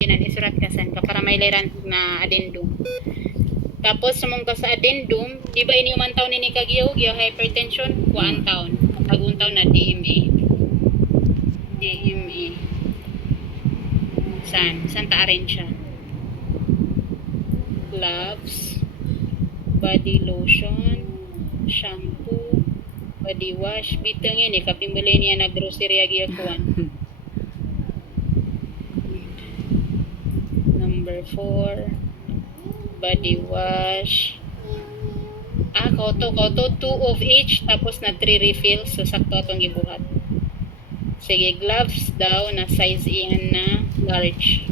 Ginan isurat ka san ka para may liran na addendum. Tapos sumong ka sa addendum, di ba ini man taon ni kagiyog, yung hypertension, kuan taon. Bagong taon na DMA. DMA. San taarin siya? Gloves, body lotion, shampoo, body wash. Bitang yan kapimbili niya na grocery agi kuan. Number 4, body wash. Koto 2 of each tapos na 3 refills, so sakto atong gibuhat. Sige, gloves daw na size iyan na large.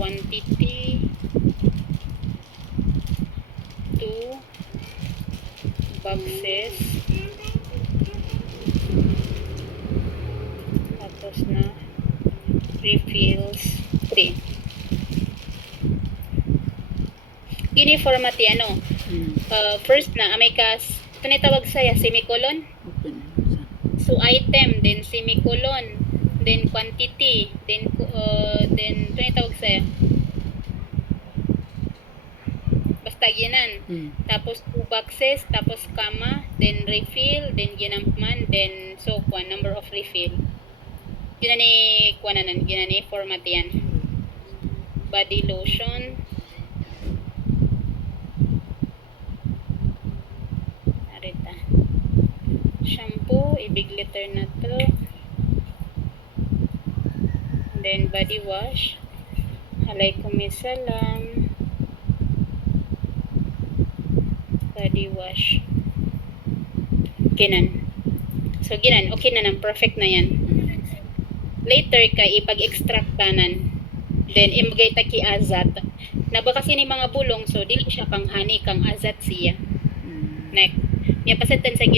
Quantity 2 boxes. Tapos na refills 3. Gini format yan, first na amay kas tinatawag saya semicolon. So item, then semicolon, then quantity, then tinatawag saya basta ginan. Tapos 2 boxes, tapos comma, then refill, then ginampman, then so kuan number of refill. Yun ni kuananan, yun ni format yan. Body lotion, arita. Shampoo, ibig letter na to. Then body wash, Alaykumisalam. Body wash. Ginan. So ginan, okay na nang perfect na yan. Later ka ipag-extract tanan. Then imagay ta ki azat. Naba kasi ni mga bulong, so dili siya pang honey kang azat siya. Next. Niya pasatan sa